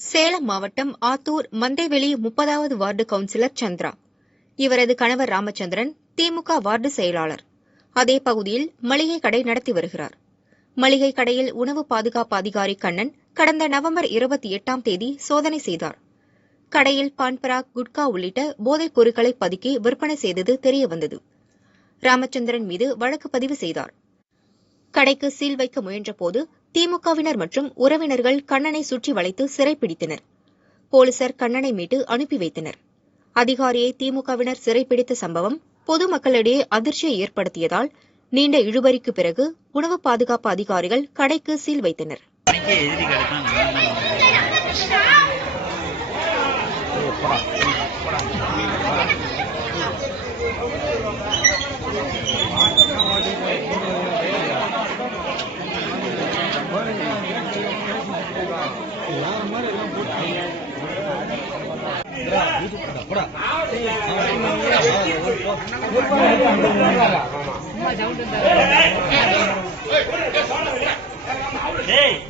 சேலம் மாவட்டம் Attur Mandaveli 30வது ward councillor Chandra. இவரது கணவர் ராமச்சந்திரன் திமுக வார்டு செயலாளர். அதே பகுதியில் மளிகை கடை நடத்தி வருகிறார். மளிகை கடையில் உணவு பாதுகாப்பு அதிகாரி கண்ணன் கடந்த நவம்பர் 28ஆம் தேதி சோதனை செய்தார். கடையில் பான்பராக், குட்கா உள்ளிட்ட போதைப் பொருட்களை பதுக்கி விற்பனை செய்தது தெரியவந்தது. ராமச்சந்திரன் மீது வழக்கு பதிவு செய்தார். கடைக்கு சீல் வைக்க முயன்றபோது திமுகவினர் மற்றும் உறவினர்கள் கண்ணனை சுற்றி வளைத்து சிறைப்பிடித்தனர். போலீசார் கண்ணனை மீட்டு அனுப்பி வைத்தனர். அதிகாரியை திமுகவினர் சிறைப்பிடித்த சம்பவம் பொதுமக்களிடையே அதிர்ச்சியை ஏற்படுத்தியதால் நீண்ட இழுபறிக்கு பிறகு உணவு பாதுகாப்பு அதிகாரிகள் கடைக்கு சீல் வைத்தனர். Hey!